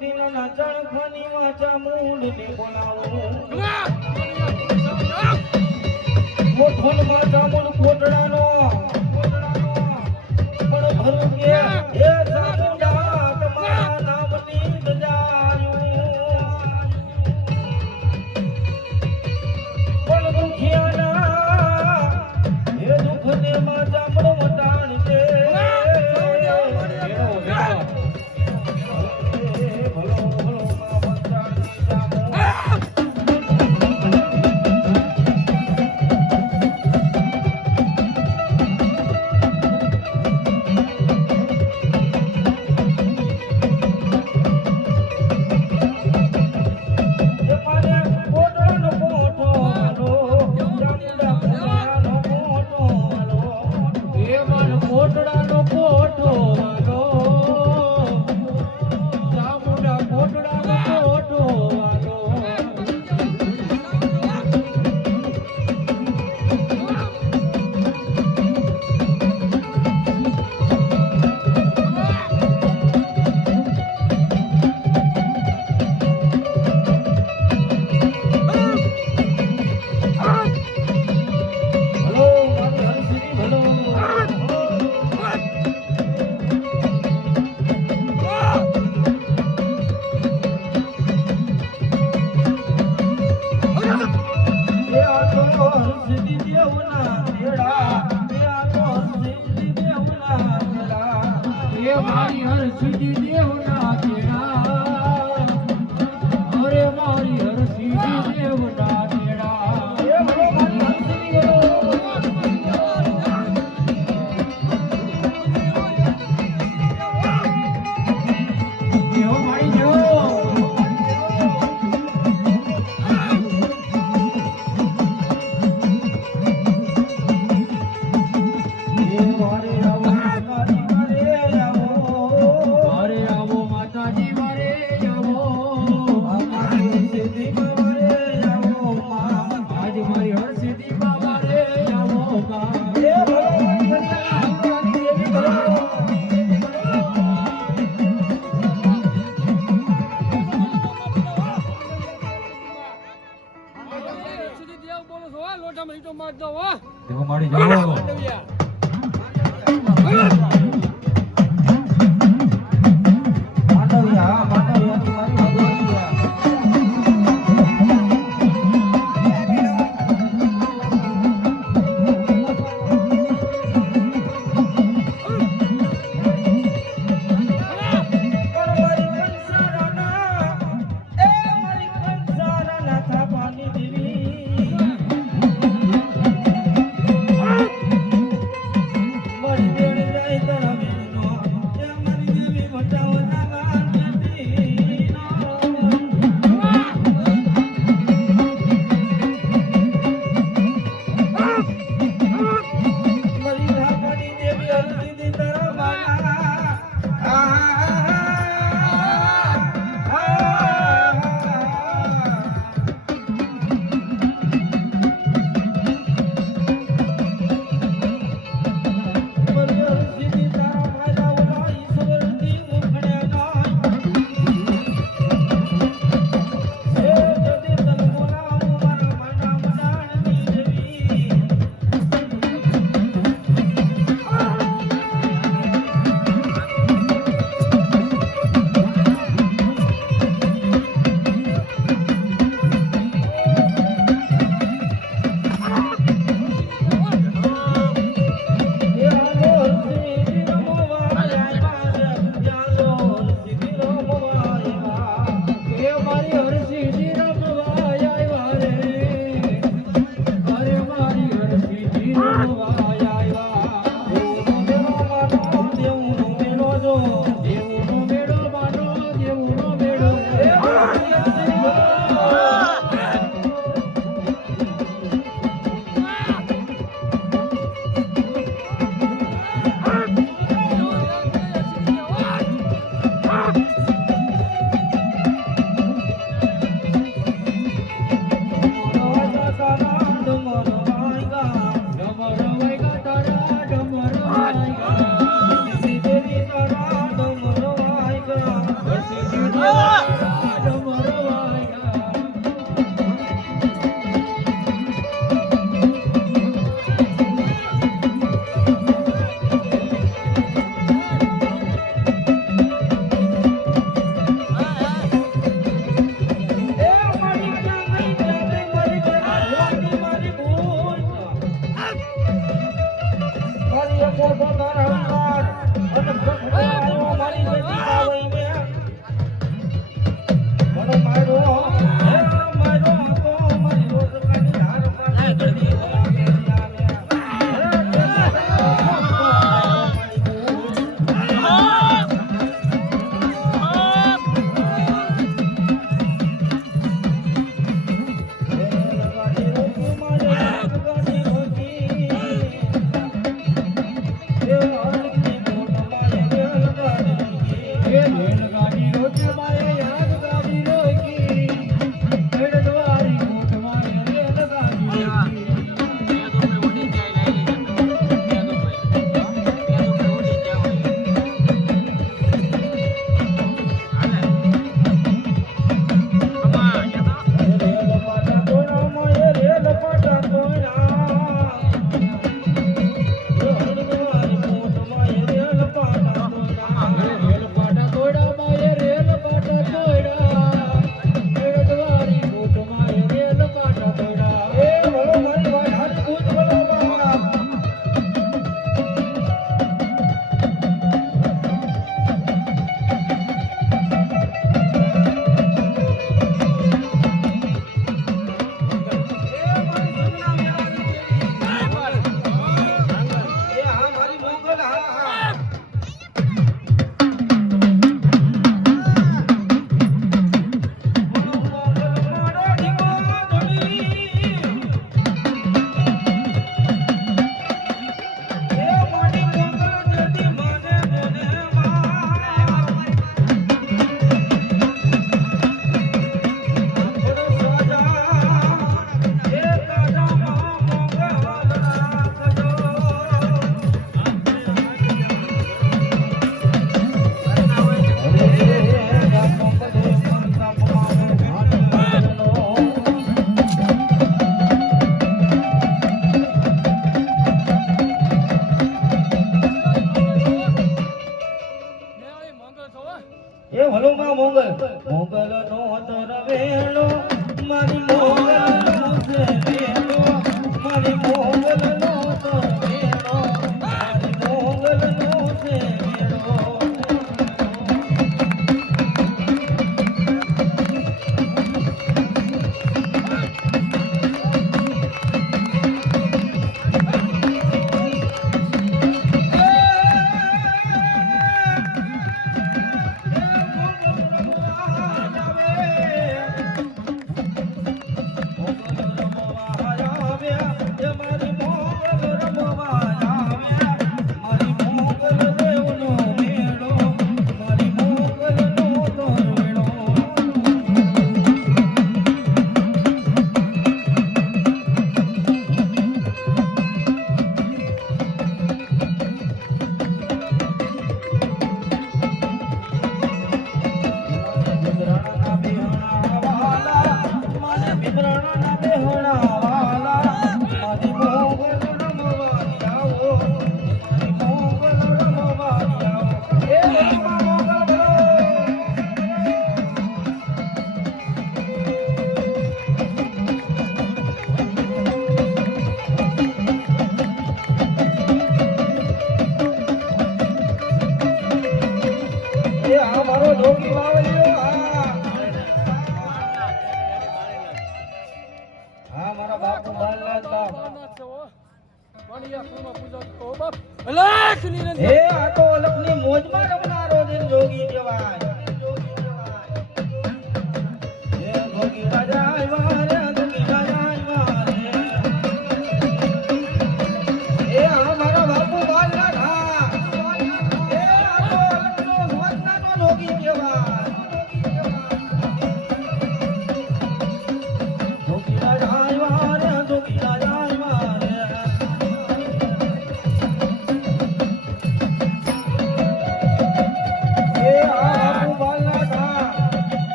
દિલ ના ચણખની વાચા મૂળ ને બોલાવું. મોઠોલ માતા મૂળ કોટડાનો પણ ભરું કે એ ચામુંડા તમારા નામની દજાયું પણ દુખિયા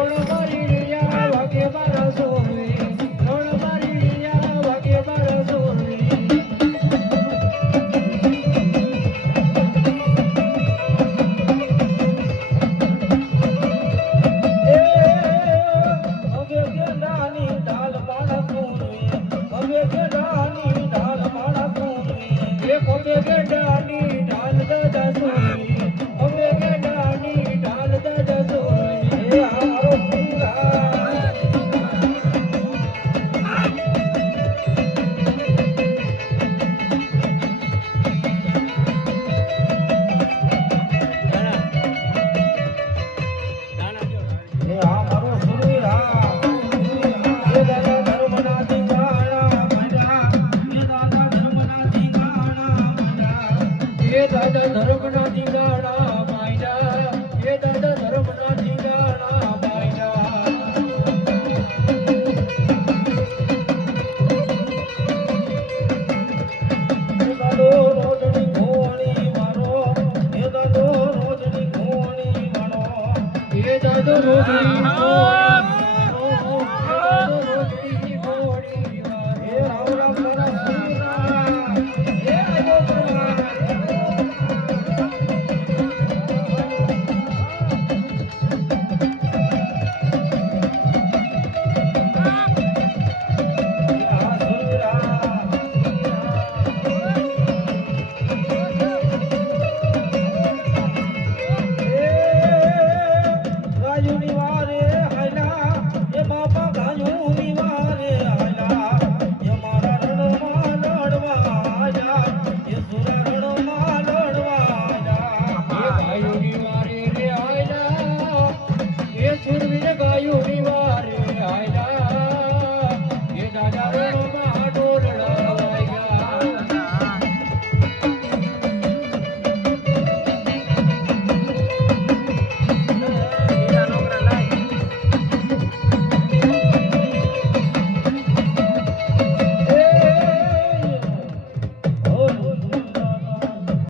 தொழுவல்